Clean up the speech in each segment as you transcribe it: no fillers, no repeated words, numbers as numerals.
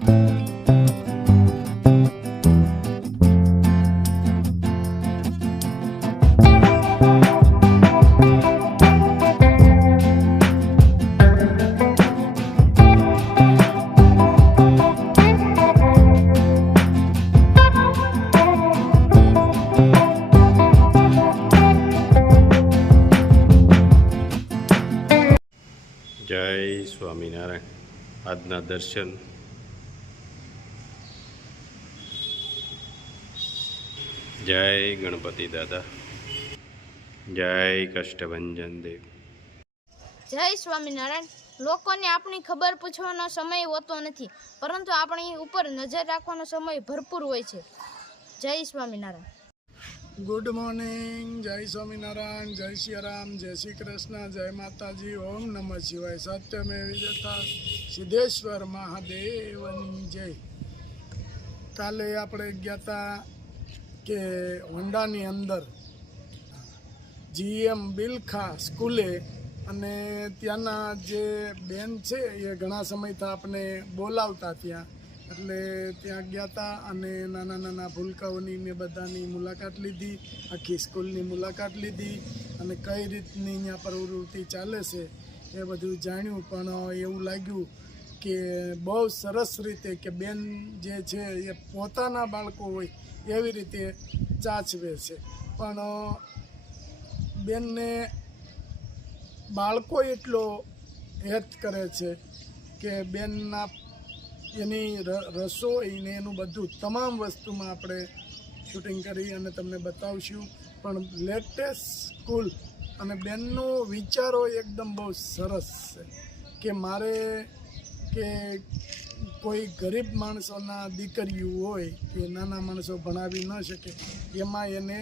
જય સ્વામિનારાયણ. આજના દર્શન જય ગણપતિ દાદા, જય કષ્ટભંજન દેવ. જય સ્વામિનારાયણ. લોકોને આપણી ખબર પૂછવાનો સમય હોતો નથી, પરંતુ આપણી ઉપર નજર રાખવાનો સમય ભરપૂર હોય છે. જય સ્વામિનારાયણ. Good morning. જય સ્વામિનારાયણ, જય સિયારામ, જય શ્રી કૃષ્ણ, જય માતાજી, ઓમ નમઃ શિવાય. સત્યમેવ જયતે, સિદ્ધેશ્વર મહાદેવની જય. કાલે આપણે ગયા હતા કે હોન્ડાની અંદર GM બિલખા સ્કૂલે, અને ત્યાંના જે બેન છે એ ઘણા સમયથી આપણે બોલાવતા ત્યાં, એટલે ત્યાં ગયા હતા અને નાના નાના ભૂલકાઓની મેં બધાની મુલાકાત લીધી, આખી સ્કૂલની મુલાકાત લીધી અને કઈ રીતની અહીંયા પ્રવૃત્તિ ચાલે છે એ બધું જાણ્યું. પણ એવું લાગ્યું કે બહુ સરસ રીતે કે બેન જે છે એ પોતાના બાળકો હોય એવી રીતે ચાચવે છે. પણ બેનને બાળકો એટલો હેત કરે છે કે બેનના એની રસોઈ ને એનું બધું તમામ વસ્તુમાં આપણે શૂટિંગ કરી અને તમને બતાવશું. પણ લેટેસ્ટ સ્કૂલ અને બેનનો વિચારો એકદમ બહુ સરસ છે કે મારે કે કોઈ ગરીબ માણસોના દીકરીઓ હોય કે નાના માણસો ભણાવી ન શકે, એમાં એને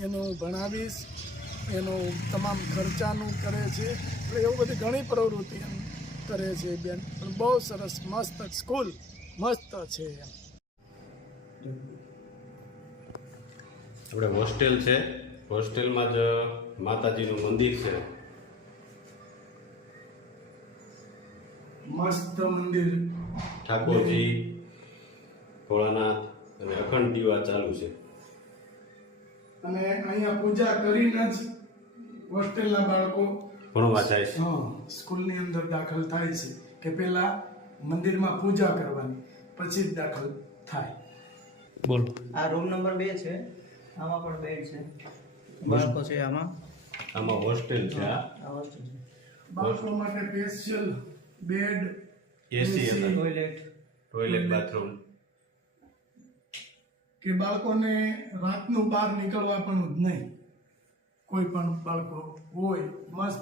હું ભણાવીશ, એનો તમામ ખર્ચાનું કરે છે. એટલે એવું બધી ઘણી પ્રવૃત્તિ કરે છે બેન. પણ બહુ સરસ મસ્ત સ્કૂલ મસ્ત છે. આપણે હોસ્ટેલ છે, હોસ્ટેલમાં જ માતાજીનું મંદિર છે. મસ્ત મંદિર, ઠાકોરજી, ભોળાનાથ અને અખંડ દીવા ચાલુ છે. અને અહીંયા પૂજા કરીને જ હોસ્ટેલના બાળકો ભણવા જાય છે. સ્કૂલની અંદર દાખલ થાય છે કે પહેલા મંદિરમાં પૂજા કરવાની, પછી જ દાખલ થાય. બોલો. આ રૂમ નંબર 2 છે. આમાં પણ બેડ છે, બાળકો છે. આમાં હોસ્ટેલ છે. આ હોસ્ટેલ છે. બાળકો માટે સ્પેશિયલ બેડ, એસી, ટોયલેટ, બાથરૂમ. કે બાળકોને રાતનું બહાર નીકળવા પણ જ નહીં. કોઈ પણ બાળકો હોય મસ્ત.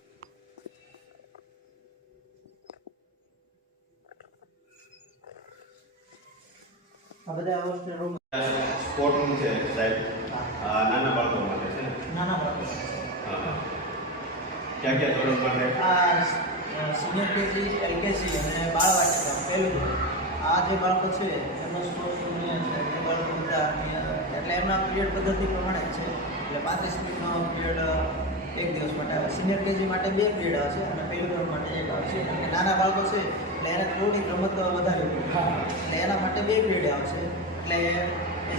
આ બધા હોસ્ટેલ રૂમ, સ્પોર્ટ રૂમ છે સાહેબ. નાના બાળકો માટે છે. નાના બાળકો. ક્યાં ક્યાં ધોરણ માટે? આ સિનિયર કેજી, LKG અને બાળવાટિકા પહેલું. આ જે બાળકો છે એમનો સ્પોર્ટ્સ રૂમ છે. એ બાળકો બધા એટલે એમના પીરિયડ પદ્ધતિ પ્રમાણે છે. એટલે 35 મિનિટનો પીરિયડ એક દિવસ માટે આવે. સિનિયર કેજી માટે 2 પીરિયડ આવે છે અને પહેલું ધોરણ માટે 1 આવે છે. અને નાના બાળકો છે એટલે એને થોડીક રમત વધારે એટલે એના માટે 2 પીરિયડ આવશે. એટલે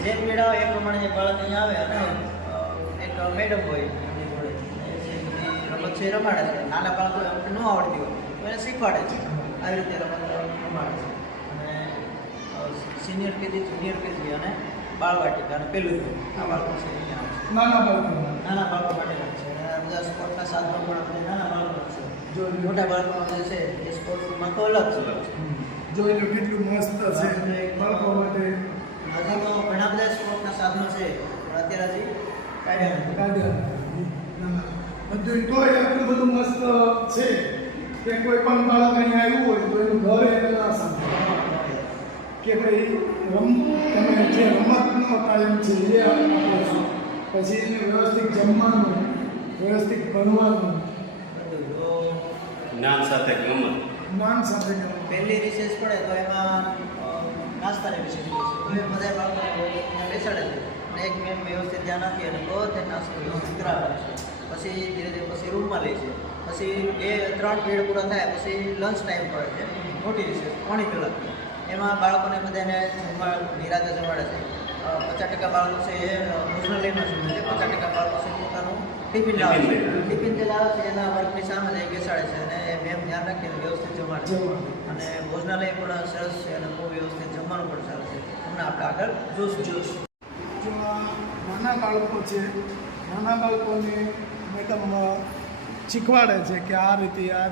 જે પીરિયડ આવે એ પ્રમાણે જે બાળક અહીંયા આવે અને એક મેડમ હોય એમની જોડે જે રમત છે એ રમાડે છે. નાના બાળકો એમને ન આવડતી હોય તો એને શીખવાડે છે. આવી રીતે રમત રમાડે છે. અને સિનિયર કેજી, જુનિયર કેજી અને બાળવાટિકા અને પહેલું આ બાળકો છે અહીંયા આવે છે. નાના બાળકો માટે છે. અને બધા સ્પોર્ટના સાધનો પણ બધા નાના બાળકો છે. જો મોટા બાળકો જે છે એ સ્પોર્ટ્સમાં તો અલગ છે. જોઈ લો કેટલું મસ્ત છે બાળકો માટે. હજી તો ઘણા બધા સ્પોર્ટના સાધનો છે પણ અત્યારે હજી કાઢ્યા બધું તોય એટલું બધું મસ્ત છે કે કોઈ પણ બાળક અહીંયા આવ્યું હોય તો એનું ઘર એને ના સાંભળે કે ભાઈ તમે જે રમતનો કાયમ છે એ આપો છો, પછી એને વ્યવસ્થિત જમવાનું, વ્યવસ્થિત ભણવાનું, જ્ઞાન સાથે ગમત. પહેલી રિસેસ પડે તો એમાં નાસ્તાની રિસેસ હોય છે. તો એ બધા બાળકોને બેસાડે છે અને એક મેમ વ્યવસ્થિત ધ્યાન આપી અને બધે નાસ્તો વ્યવસ્થિત કરાવે છે. પછી ધીરે ધીરે પછી રૂમમાં લે છે. પછી 2-3 પીરિયડ પૂરા થાય પછી લંચ ટાઈમ પડે છે, મોટી રિસેસ 3 કલાક. એમાં બાળકોને બધાને નિરાતે જમાડે છે. 50% બાળકો છે એ ભોજનાલયમાં જમે છે, 50% બાળકો છે પોતાનું ટિફિન લાવે છે. ટિફિન જે લાવે છે એના વર્ગની સામે જ બેસાડે છે અને મેમ ધ્યાન રાખીને વ્યવસ્થિત જમાડે છે. અને ભોજનાલય પણ સરસ છે અને બહુ વ્યવસ્થિત જમવાનું પણ ચાલે છે. હમણાં આપણે આગળ જોશું. જો આ નાના બાળકો છે, નાના બાળકોને મેડમ શીખવાડે છે કે આ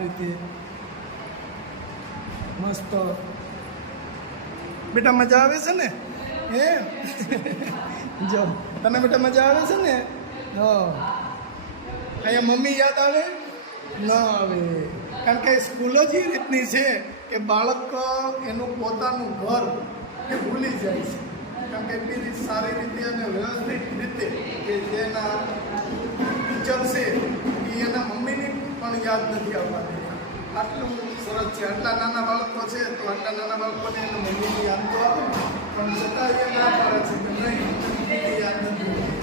રીતે મસ્ત. બેટા મજા આવે છે ને? હે જો તને બેટા મજા આવે છે ને? અહીંયા મમ્મી યાદ આવે ન આવે, કારણ કે સ્કૂલો જ એ રીતની છે કે બાળક એનું પોતાનું ઘર એ ભૂલી જાય છે. કારણ કે એટલી સારી રીતે અને વ્યવસ્થિત રીતે કે જેના ટીચર છે એ એના મમ્મીની પણ યાદ નથી આવવાની. આટલું સરસ છે. આટલા નાના બાળકો છે તો આટલા નાના બાળકોને એના મમ્મીની યાદ તો આવે, પણ છતાં એ ના પાડે છે કે નહીં, મમ્મીની યાદ નથી હોતી.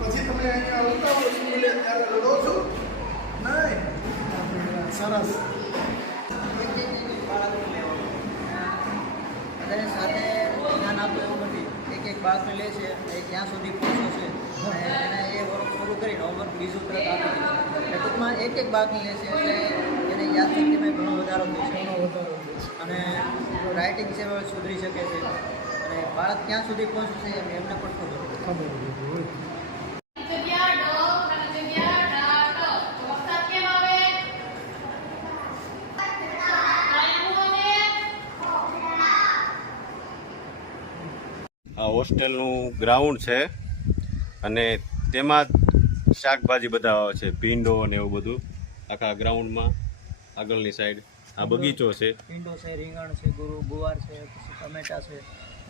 પછી તમે અહીંયા આવતા હો સ્કૂલે ત્યારે રડો છો નહીં? સરસ. બધાને સાથે જ્ઞાન આપવું એવું નથી. એક બાળકને લે છે એ ક્યાં સુધી પહોંચ્યો છે અને એને એ વર્ક પૂરું કરીને હોમવર્ક બીજું તરત આપી દે છે. એટલે ટૂંકમાં એક બાળકને લે છે એટલે એને યાદશક્તિમાં ઘણો વધારો થાય છે અને રાઇટિંગ છે એ સુધરી શકે છે અને બાળક ક્યાં સુધી પહોંચ્યું છે એમને પણ ખબર ખબર. આ હોસ્ટેલનું ગ્રાઉન્ડ છે અને તેમાં શાકભાજી બધા આવે છે, ભીંડો અને એવું બધું આખા ગ્રાઉન્ડમાં. આગળની સાઈડ આ બગીચો છે, ભીંડો છે, રીંગણ છે, ગુવાર છે, પછી ટમેટા છે,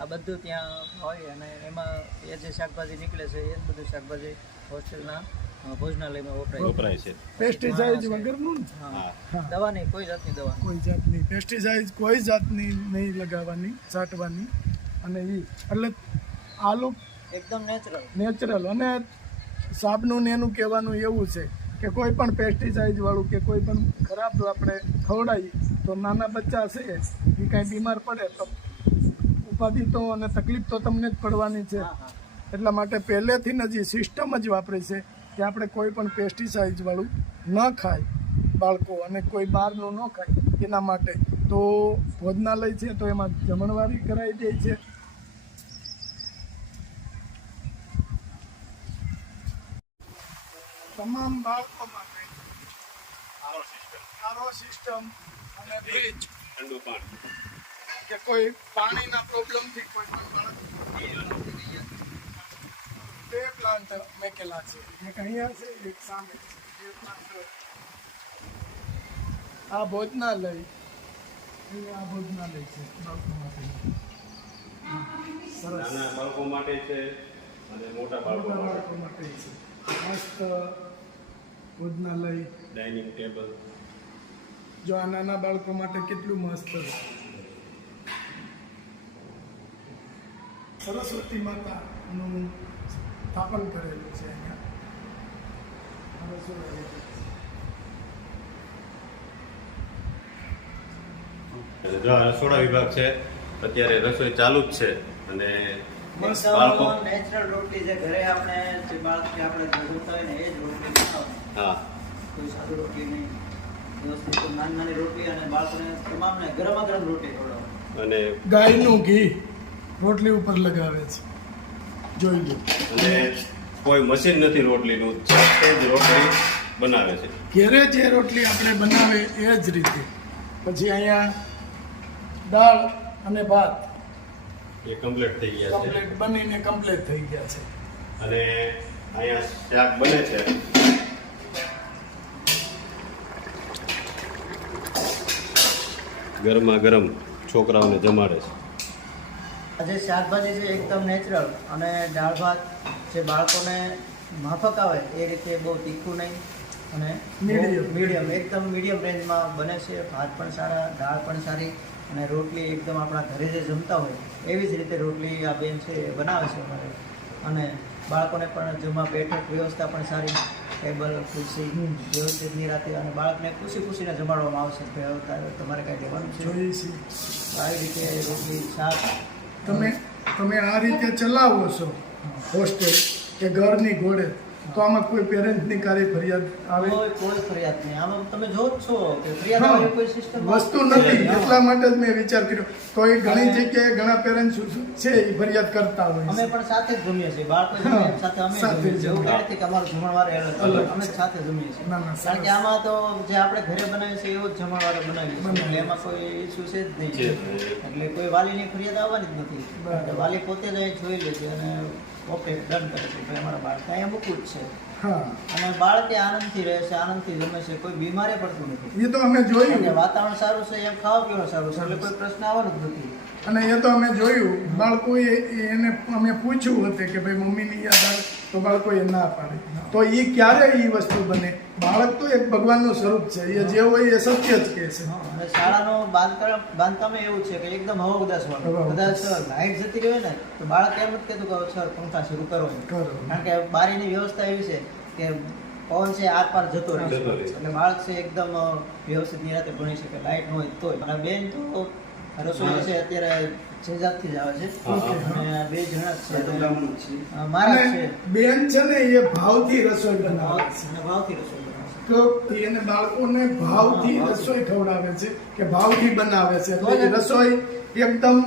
આ બધું ત્યાં હોય અને એમાં એ જે શાકભાજી નીકળે છે એ જ બધું શાકભાજી હોસ્ટેલના ભોજનાલયમાં વપરાય છે. પેસ્ટિસાઇડ વગરનું ને? હા, દવા નહીં, કોઈ જાતની દવા નહીં. કોઈ જાતની પેસ્ટિસાઇડ કોઈ જાતની નહીં લગાવવાની, છાંટવાની. અને એ એટલે આ લોક એકદમ નેચરલ. અને સાબનું ને એનું કહેવાનું એવું છે કે કોઈ પણ પેસ્ટિસાઇડ વાળું કે કોઈ પણ ખરાબ આપણે ખવડાવીએ તો નાના બચ્ચા છે એ કાંઈ બીમાર પડે તો ઉપાધિ તો અને તકલીફ તો તમને જ પડવાની છે. એટલા માટે પહેલેથી જ હજી સિસ્ટમ જ વાપરે છે કે આપણે કોઈ પણ પેસ્ટિસાઇડ વાળું ન ખાય બાળકો, અને કોઈ બહારનું ન ખાય એના માટે. તો ભોજનાલય છે તો એમાં જમણવારી કરાઈ દે છે. તમામ બાળકો માટે આરો સિસ્ટમ અને ફ્રીજ, ઠંડુ પાણી કે કોઈ પાણીના પ્રોબ્લેમથી કોઈ પણ બાળક. 2 પ્લાન્ટ મેકેલા છે, એક અહીંયા છે, એક સામે છે. 2 પ્લાન્ટ. આ ભોજનાલય, અહીંયા આ ભોજનાલય છે બાળકો માટે. સરસ. નાના બાળકો માટે છે અને મોટા બાળકો મોટા માટે. બાળકો માટે છે. મસ્ત ભોજનાલય. Dining table. જો આ નાના બાળકો માટે કેટલું મસ્ત છે. સરસ્વતી માતાનું સ્થાપન કરેલું છે અહીંયા. જો આ રસોડા વિભાગ છે, અત્યારે રસોઈ ચાલુ જ છે અને બાળકો. નેચરલ રોટલી જે ઘરે આપણે જે બાળકને આપણે જોતા હોય ને એ જ રોટલી બનાવવાની. હા, કોઈ સાદી રોટલી નહીં, વ્યવસ્થિત નાની રોટલી અને બાળકોને તમામને ગરમા ગરમ રોટલી ખવડાવવાની. અને ગાયનું ઘી રોટલી ઉપર લગાવે છે, જોઈ લો. અને કોઈ મશીન નથી રોટલીનું, જાતે જ રોટલી બનાવે છે. ઘેરે જે રોટલી આપણે બનાવે એ જ રીતે. પછી અહીંયા દાળ અને ભાત એ કમ્પ્લીટ થઈ ગયા છે કમ્પ્લીટ બનીને કમ્પ્લીટ થઈ ગયા છે. અને અહીંયા શાક બને છે. ગરમા ગરમ છોકરાઓને જમાડે છે. આ જે શાકભાજી છે એકદમ નેચરલ અને દાળ ભાત જે બાળકોને માફક આવે એ રીતે બહુ તીખું નહીં અને મીડિયમ એકદમ મીડિયમ રેન્જમાં બને છે. ભાત પણ સારા, દાળ પણ સારી અને રોટલી એકદમ આપણા ઘરે જે જમતા હોય એવી જ રીતે રોટલી આ બેન છે એ બનાવે છે અમારે. અને બાળકોને પણ જમવા બેઠક વ્યવસ્થા પણ સારી ટેબલ ખુરશી વ્યવસ્થિત નિરાતે અને બાળકને ખુશીને જમાડવામાં આવશે કે હવે તમારે કાંઈ લેવાનું છે જોઈએ છીએ આવી રીતે રોટલી શાક તમે આ રીતે ચલાવો છો હોસ્ટેલ કે ઘરની ઘોડે તો આમાં કોઈ પેરેન્ટની કાર્ય ફરિયાદ આવે કોઈ ફરિયાદ નહીં આમાં તમે જો જ છો કે ફરિયાદ વાળી કોઈ સિસ્ટમ વસ્તુ નથી એટલા માટે જ મેં વિચાર કર્યો તો એ ઘણી જગ્યાએ ઘણા પેરેન્ટ્સ છે એ ફરિયાદ કરતા હોય અમે પણ સાથે જ જમીએ છીએ બાળકો જમે સાથે અમે જમીએ છીએ એવું કહે કે અમારું જમણવાર અલગ અમે સાથે જમીએ છીએ ના, ના, કારણ કે આમાં તો જે આપણે ઘરે બનાવીએ છીએ એવો જ જમણવારે બનાવીએ છીએ એટલે એમાં કોઈ ઇસ્યુ છે જ નહીં એટલે કોઈ વાલીની ફરિયાદ આવવાની જ નથી એટલે વાલી પોતે જ અહીં જોઈ લે છે અને ઓકે ડન કરે છે ભાઈ અમારા બાળક અહીંયા મૂકવું જ છે હા અને બાળકે આનંદથી રહે છે આનંદથી જમે છે કોઈ બીમારી પડતું નથી એ તો અમે જોયું અને વાતાવરણ સારું છે એમ ખાવા પીવાનું સારું છે એટલે કોઈ પ્રશ્ન આવવાનો જ નથી અને એ તો અમે જોયું બાળકોએ એને અમે પૂછ્યું હતું કે ભાઈ મમ્મીની યાદ આવે તો બાળકોએ ના પાડી તો એ ક્યારે એ વસ્તુ બને બાળક તો એક ભગવાનનું સ્વરૂપ છે એ જે હોય એ સત્ય જ કહે છે અને શાળાનું બાંધકામ એવું છે કે એકદમ હવા ઉદાસ વાળું કદાચ લાઇટ જતી રહે ને તો બાળક એમ જ કહેતું કે સર પંખા શરૂ કરો કારણ કે બારીની વ્યવસ્થા એવી છે કે પવન છે આર પાર જતો રહે છે એટલે બાળક છે એકદમ વ્યવસ્થિત નિરાતે ભણી શકે લાઇટ ન હોય તોય અને બેન તો રસોઈ છે અત્યારે જેજાતથી જ આવે છે અને બે જણા જ છે મારા છે બેન છે ને એ ભાવથી રસોઈ બનાવે છે અને ભાવથી રસોઈ બનાવે છે તો એને બાળકોને ભાવથી રસોઈ ખવડાવે છે કે ભાવથી બનાવે છે એટલે એ રસોઈ એકદમ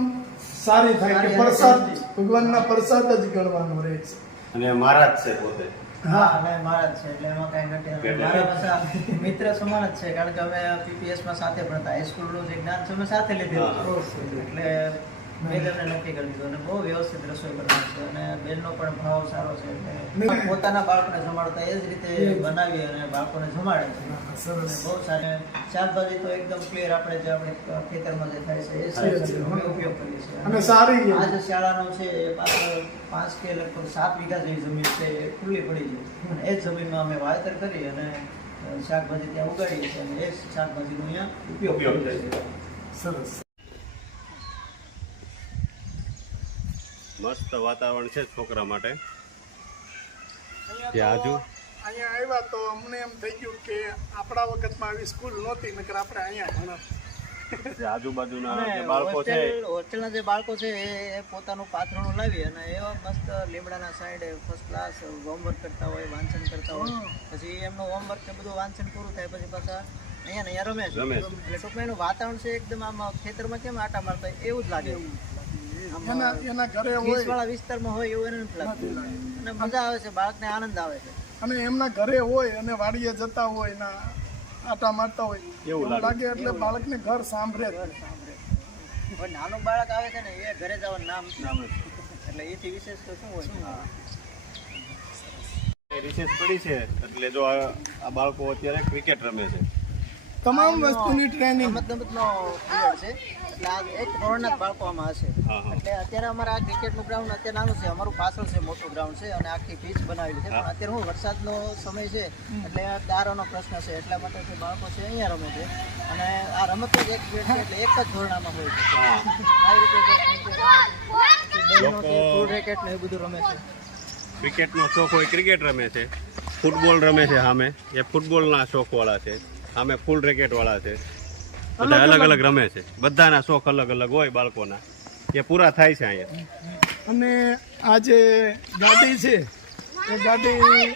સારી થાય કે પ્રસાદ ભગવાનના પ્રસાદ જ ગણવાનો રહે છે અને મારા જ છે પોતે હા અને મારા જ છે એટલે એમાં કાંઈ નથી મારા પાછા મિત્ર સમાન જ છે કારણ કે અમે પીપીએસમાં સાથે ભણતા હાઈસ્કૂલનું જે જ્ઞાન છે અમે સાથે લીધેલું એટલે મેં તેમને નક્કી કરી દીધું અને બહુ વ્યવસ્થિત રસોઈ કરવાની છે અને બેનનો પણ ભાવ સારો છે એટલે પોતાના બાળકોને જમાડતા એ જ રીતે બનાવી અને બાળકોને જમાડે છે સરસ બહુ સારી શાકભાજી તો એકદમ ક્લિયર આપણે જે આપણે ખેતરમાં જે થાય છે એ શાકભાજીનો અમે ઉપયોગ કરીએ છીએ અને સારી આ જે શાળાનો છે એ પાછળ 5 કે લગભગ 7 વીઘા જેવી જમીન છે એ ખુલ્લી પડી છે અને એ જ જમીનમાં અમે વાવેતર કરી અને શાકભાજી ત્યાં ઉગાડીએ છીએ અને એ શાકભાજીનો અહીંયા ઉપયોગ કરીએ છીએ સરસ મસ્ત વાતાવરણ છે છોકરા માટે અહીંયા આવ્યા તો અમને એમ થઈ ગયું કે આપણા વખતમાં આવી સ્કૂલ નહોતી નકર આપણે અહીંયા ભણત જે આજુબાજુના જે બાળકો છે હોસ્ટેલના જે બાળકો છે એ પોતાનું પાથરણું લાવી અને એવા મસ્ત લીમડાના સાઈડે ફર્સ્ટ ક્લાસ હોમવર્ક કરતા હોય વાંચન કરતા હોય પછી એમનું હોમવર્ક ને બધું વાંચન પૂરું થાય પછી પાછા અહીંયા રમે છે એટલે ટૂંકમાં એનું વાતાવરણ છે એકદમ આમ ખેતરમાં કેમ આટા મારતા હોય એવું જ લાગે એના ઘરે હોય વાળા વિસ્તારમાં હોય એવું એને નથી લાગતું અને મજા આવે છે બાળકને આનંદ આવે છે અને એમના ઘરે હોય અને વાડીએ જતા હોય ના આટા મારતા હોય એવું લાગે એટલે બાળકને ઘર સાંભળે પણ નાનું બાળક આવે છે ને એ ઘરે જવાનું નામ એટલે એથી વિશેષ તો શું હોય રિસેસ પડી છે એટલે જો આ બાળકો અત્યારે ક્રિકેટ રમે છે તમામ વસ્તુની ટ્રેનિંગ રમતગમતનો પીરિયડ છે એટલે આ એક ધોરણના જ બાળકો આમાં હશે એટલે અત્યારે અમારા આ ક્રિકેટનું ગ્રાઉન્ડ અત્યારે નાનું છે અમારું પાછળ છે મોટું ગ્રાઉન્ડ છે અને આખી પીચ બનાવેલી છે પણ અત્યારે હું વરસાદનો સમય છે એટલે દારોનો પ્રશ્ન છે એટલા માટે જે બાળકો છે અહીંયા રમે છે અને આ રમત જ એક પીરિયડ છે એટલે એક જ ધોરણામાં હોય છે આવી રીતે ફૂલ રેકેટ ને એ બધું રમે છે ક્રિકેટનો શોખ હોય ક્રિકેટ રમે છે ફૂટબોલ રમે છે સામે એ ફૂટબોલના શોખવાળા છે સામે ફૂલ રેકેટવાળા છે બધા અલગ અલગ રમે છે બધાના શોખ અલગ અલગ હોય બાળકોના એ પૂરા થાય છે અહીંયા અને આ જે ગાડી છે એ ગાડી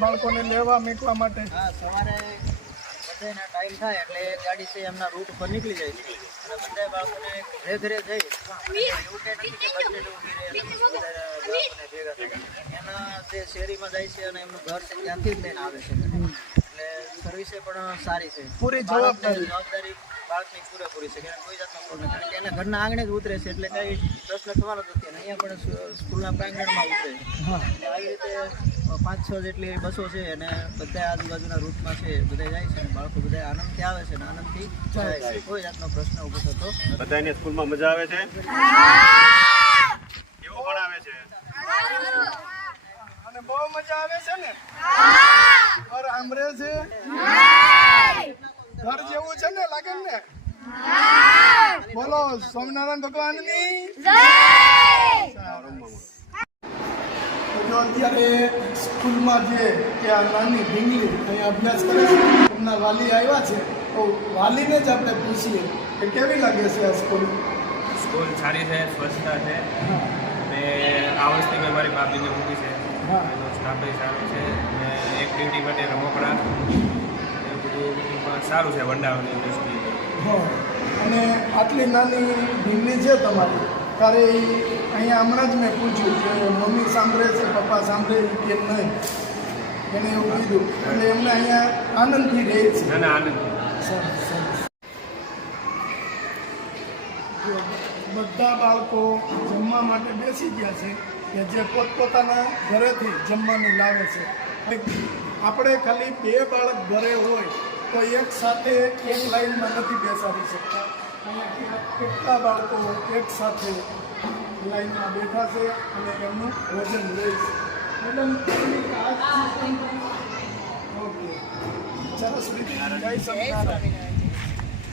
બાળકોને લેવા મૂકવા માટે હા સવારે બધાના ટાઈમ થાય એટલે એ ગાડી છે એમના રૂટ પર નીકળી જાય છે અને બધા બાળકોને ઘરે ઘરે જઈ એવું કે નથી કે બસને ઉભી રહે એટલે બાળકોને ભેગા થાય એના જે શેરીમાં જાય છે અને એમનું ઘર છે ત્યાંથી જ લઈને આવે છે એટલે સર્વિસે પણ સારી છે પૂરી જવાબદારી બાળકની પૂરેપૂરી છે કે કોઈ જાતનો પ્રોબ્લેમ કારણ કે એના ઘરના આંગણે જ ઉતરે છે એટલે કંઈ પ્રશ્ન થવાનો જ નથી અને અહીંયા પણ સ્કૂલના પ્રાંગણમાં ઉતરે છે એટલે આવી રીતે 5-6 જેટલી બસો છે અને બધા આજુબાજુના રૂટમાં છે બધા જાય છે અને બાળકો બધા આનંદથી આવે છે અને આનંદથી જાય છે કોઈ જાતનો પ્રશ્ન ઊભો થતો બધાને સ્કૂલમાં મજા આવે છે કેવું ભણાવે છે અને બહુ મજા આવે છે ને ઘર આંબરે છે ઘર જેવું છે ને લાગે ને બોલો સ્વામિનારાયણ ભગવાનની જય તો અત્યારે સ્કૂલમાં જે કે આ નાની ઢીંગલી અહીંયા અભ્યાસ કરે છે એમના વાલી આવ્યા છે તો વાલીને જ આપણે પૂછીએ કે કેવી લાગે છે આ સ્કૂલ. સ્કૂલ સારી છે, સ્વચ્છતા છે અને આ વર્ષે મેં મારી ભાભીને મૂકી છે. હા. એનો સ્ટાફ સારો છે અને એક્ટિવિટી માટે રમકડા એવું બધું પણ સારું છે વંડાઓની દૃષ્ટિએ. હા. અને આટલી નાની ઢીંગલી છે તમારી ત્યારે અહીંયા હમણાં જ મેં પૂછ્યું કે મમ્મી સાંભળે છે, પપ્પા સાંભળે કે નહીં, એને એવું કીધું એટલે એમને અહીંયા આનંદથી રહે છે. ના ના આનંદ. સરસ, સરસ. બધા બાળકો જમવા માટે બેસી ગયા છે કે જે પોતપોતાના ઘરેથી જમવાનું લાવે છે. આપણે ખાલી 2 બાળક ઘરે હોય તો એક સાથે એક લાઈનમાં નથી બેસાડી શકતા. અહીંયા કેટલા બાળકો એક સાથે લાઈનમાં બેઠા છે અને એમનું ભોજન લે છે. મેડમ ઓકે, સરસ રીતે જય સ્વામિનારાયણ.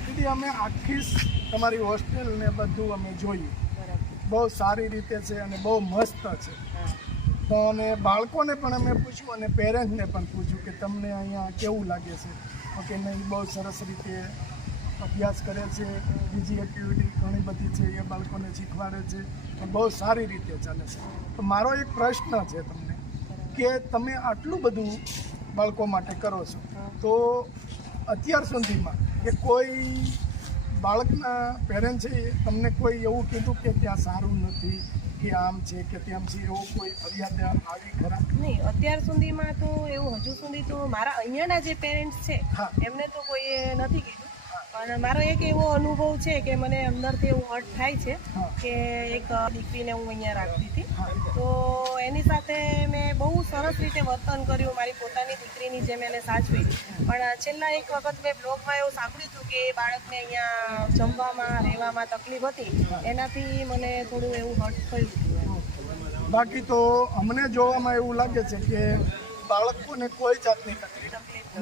દીદી, અમે આખી તમારી હોસ્ટેલ ને બધું અમે જોયું, બહુ સારી રીતે છે અને બહુ મસ્ત છે. તો અને બાળકોને પણ અમે પૂછ્યું અને પેરેન્ટ્સને પણ પૂછ્યું કે તમને અહીંયા કેવું લાગે છે. ઓકે, નહીં, બહુ સરસ રીતે અભ્યાસ કરે છે, બીજી એક્ટિવિટી ઘણી બધી છે એ બાળકોને શીખવાડે છે અને બહુ સારી રીતે ચાલે છે. તો મારો એક પ્રશ્ન છે તમને કે તમે આટલું બધું બાળકો માટે કરો છો તો અત્યાર સુધીમાં કે કોઈ બાળકના પેરેન્ટ છે તમને કોઈ એવું કીધું કે ત્યાં સારું નથી કે આમ છે કે તેમ છે, એવો કોઈ ફરિયાદ આવી ખરા? નહીં, અત્યાર સુધીમાં તો એવું હજુ સુધી તો મારા અહીંયાના જે પેરેન્ટ્સ છે હા. એમને તો કોઈએ નથી કીધું. પણ મારો એક એવો અનુભવ છે કે મને અંદરથી એવું હર્ટ થાય છે હા. કે એક દીકરીને હું અહીંયા રાખતી હતી હા. તો એની સાથે મેં બહુ સરસ રીતે વર્તન કર્યું, મારી પોતાની દીકરીની જેમ એને સાચવી. પણ છેલ્લા એક વખત મેં બ્લોગમાં એવું સાંભળ્યું હતું કે એ બાળકને અહીંયા જમવામાં રહેવામાં તકલીફ હતી, એનાથી મને થોડું એવું હર્ટ થયું હતું. બાકી તો અમને જોવામાં એવું લાગે છે કે બાળકોને કોઈ જાતની તકલીફ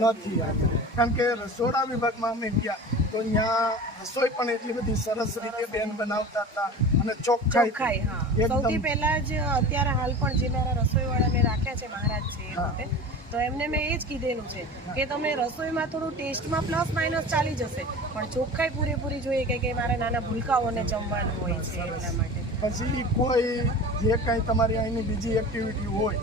નથી આવી. કારણ કે રસોડા વિભાગમાં અમે ગયા તો અહીંયા રસોઈ પણ એટલી બધી સરસ રીતે બેન બનાવતા હતા અને ચોખ્ખાઈ હા. સૌથી પહેલા જ અત્યારે હાલ પણ જે મારા રસોઈવાળા મેં રાખ્યા છે મહારાજ છે એ વખતે, તો એમને મેં એ જ કીધેલું છે કે તમે રસોઈમાં થોડું ટેસ્ટમાં પ્લસ માઇનસ ચાલી જશે પણ ચોખ્ખાઈ પૂરેપૂરી જોઈએ કે મારે નાના ભૂલકાઓને જમવાનું હોય છે એટલા માટે. પછી કોઈ જે કાંઈ તમારી અહીંની બીજી એક્ટિવિટી હોય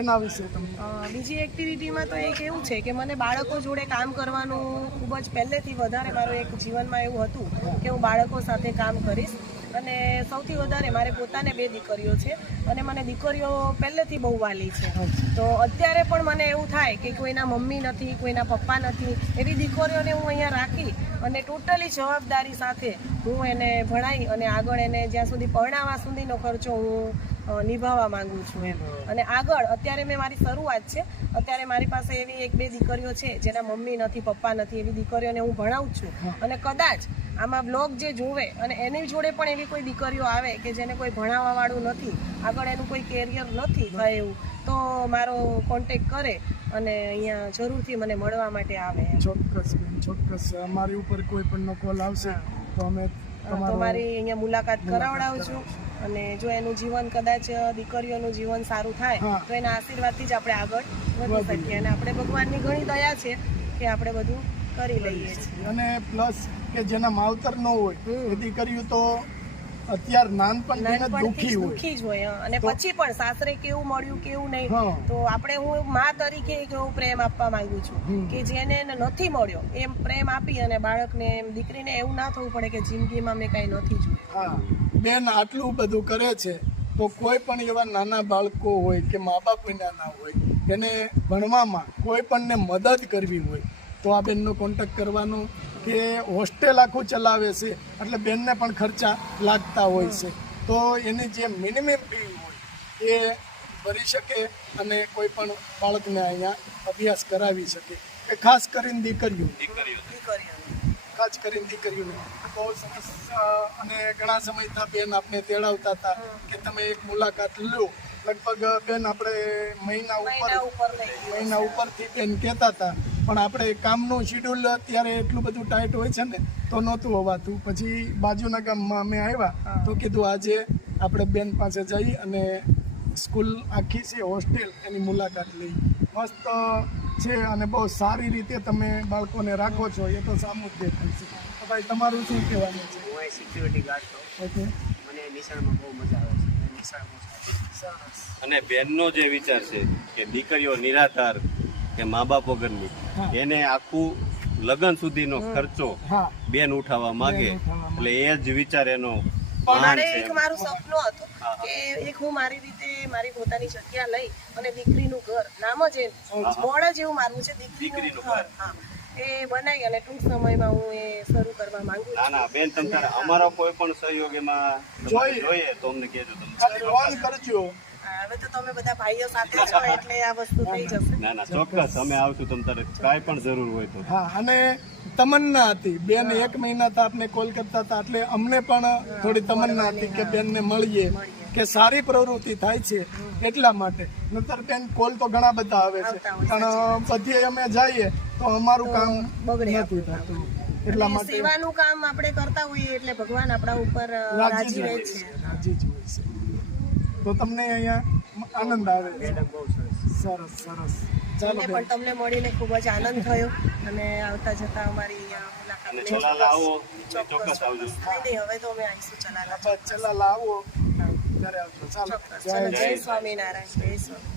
એના વિશે તમને? બીજી એક્ટિવિટીમાં તો એક એવું છે કે મને બાળકો જોડે કામ કરવાનું ખૂબ જ પહેલેથી વધારે મારું એક જીવનમાં એવું હતું કે હું બાળકો સાથે કામ કરીશ. અને સૌથી વધારે મારે પોતાને 2 દીકરીઓ છે અને મને દીકરીઓ પહેલેથી બહુ વાલી છે. તો અત્યારે પણ મને એવું થાય કે કોઈના મમ્મી નથી, કોઈના પપ્પા નથી, એવી દીકરીઓને હું અહીંયા રાખી અને ટોટલી જવાબદારી સાથે હું એને ભણાવી અને આગળ એને જ્યાં સુધી પરણાવવા સુધીનો ખર્ચો હું નિભાવવા માંગુ છું એમ. અને આગળ અત્યારે મેં મારી શરૂઆત છે, અત્યારે મારી પાસે એવી 1-2 દીકરીઓ છે જેના મમ્મી નથી, પપ્પા નથી, એવી દીકરીઓને હું ભણાવું છું. અને કદાચ આમાં બ્લોગ જે જોવે અને એની જોડે પણ એવી કોઈ દીકરીઓ આવે કે જેને કોઈ ભણાવવા વાળું નથી, આગળ એનું કોઈ કેરિયર નથી થાય એવું, તો મારો કોન્ટેક્ટ કરે અને અહીંયા જરૂરથી મને મળવા માટે આવે. ચોક્કસ ચોક્કસ. અમારી ઉપર કોઈ પણનો કોલ આવશે તો અમે તમારી અહીંયા મુલાકાત કરાવડાવશું. અને જો એનું જીવન કદાચ દીકરીઓનું જીવન સારું થાય તો એના આશીર્વાદથી જ આપણે આગળ વધી શકીએ. અને આપણે ભગવાનની ઘણી દયા છે કે આપણે બધું કરી લઈએ છીએ. અને પ્લસ કે જેના માવતર ન હોય એ દીકરીઓ તો અત્યાર નાનપણથી દુઃખી જ હોય અને પછી પણ સાસરે કેવું મળ્યું કેવું નહીં, તો આપણે હું માં તરીકે એક એવો પ્રેમ આપવા માંગુ છું કે જેને નથી મળ્યો એમ પ્રેમ આપી અને બાળકને દીકરીને એવું ના થવું પડે કે જિંદગીમાં મેં કાંઈ નથી જોયું. હા બેન, આટલું બધું કરે છે તો કોઈ પણ એવા નાના બાળકો હોય કે મા બાપ નાના હોય એને ભણવામાં કોઈ પણને મદદ કરવી હોય તો આ બેનનો કોન્ટેક્ટ કરવાનો. કે હોસ્ટેલ આખું ચલાવે છે એટલે બેનને પણ ખર્ચા લાગતા હોય છે તો એની જે મિનિમમ ફી હોય એ ભરી શકે અને કોઈ પણ બાળકને અહીંયા અભ્યાસ કરાવી શકે. કે ખાસ કરીને દીકરીઓને બહુ સરસ. અને ઘણા સમયથી બેન આપણે તેડાવતા હતા કે તમે એક મુલાકાત લો. લગભગ બેન આપણે મહિના ઉપરથી બેન કહેતા હતા પણ આપણે કામનું શિડ્યુલ અત્યારે એટલું બધું ટાઈટ હોય છે ને તો નહોતું હોવાતું. પછી બાજુના ગામમાં અમે આવ્યા તો કીધું આજે આપણે બેન પાસે જઈ અને સ્કૂલ આખી છે હોસ્ટેલ એની મુલાકાત લઈ. મસ્ત છે અને બહુ સારી રીતે તમે બાળકોને રાખો છો, એ તો સામું જ દેખાય છે. તો ભાઈ તમારું શું કહેવાનું છે? હું સિક્યુરિટી ગાર્ડ છું. ઓકે, મને નિશાળમાં બહુ મજા આવે છે. નિશાળ બહુ સારી. સરસ. અને બેનનો જે વિચાર છે કે દીકરીઓ નિરાધાર કે મા બાપ વગરની, હા. એને આખું લગ્ન સુધીનો ખર્ચો હા, બેન ઉઠાવવા માંગે, બેન ઉઠાવવા માંગે. એટલે એ જ વિચાર એનો પણ મહાન મારે છે. એક મારું સપનું હતું કે એક હું મારી રીતે મારી પોતાની જગ્યા લઈ અને દીકરીનું ઘર, નામ જ એ મોડ જ એવું મારું છે દીકરીનું દીકરીનું ઘર, ઘર. હા, એ બનાવી અને ટૂંક સમયમાં હું એ શરૂ કરવા માંગુ ના છું. ના બેન, તમ તારે અમારો કોઈ પણ સહયોગ એમાં તમારે જોઈએ તો અમને કહેજો તમે. ખાલી ફોન કરજો. હવે તો તમે બધા ભાઈઓ સાથે છો એટલે આ વસ્તુ થઈ જશે. ના ના ચોક્કસ અમે આવશું તમ તારે કાંઈ પણ જરૂર હોય તો. હા, અને તમન્ના હતી બેન, 1 મહિનાથી આપને કોલ કરતા હતા એટલે અમને પણ થોડી તમન્ના હતી કે બેનને મળીએ, કે સારી પ્રવૃત્તિ થાય છે એટલા માટે. નતર બેન કોલ તો ઘણા બધા આવે છે, પણ બધી અમે જઈએ તો અમારું કામ બગડે નથી થતું. એટલા અને માટે સેવાનું કામ આપણે કરતા હોઈએ એટલે ભગવાન આપણા ઉપર રાજી રહે છે. રાજી જ હોય છે. તો તમને અહીંયા આનંદ આવે છે. સરસ સરસ. ચાલો મને બેન. પણ તમને મળીને ખૂબ જ આનંદ થયો અને આવતા જતા અમારી મુલાકાત અને લેજો. ચલાલા આવો તો ચોક્કસ આવજો. નહીં, હવે તો અમે આવીશું ચલાલા. ચલા લાવો ત્યારે આવજો. ચાલો ચોક્કસ. ચલો, જય સ્વામિનારાયણ. જય સ્વામિનારાયણ.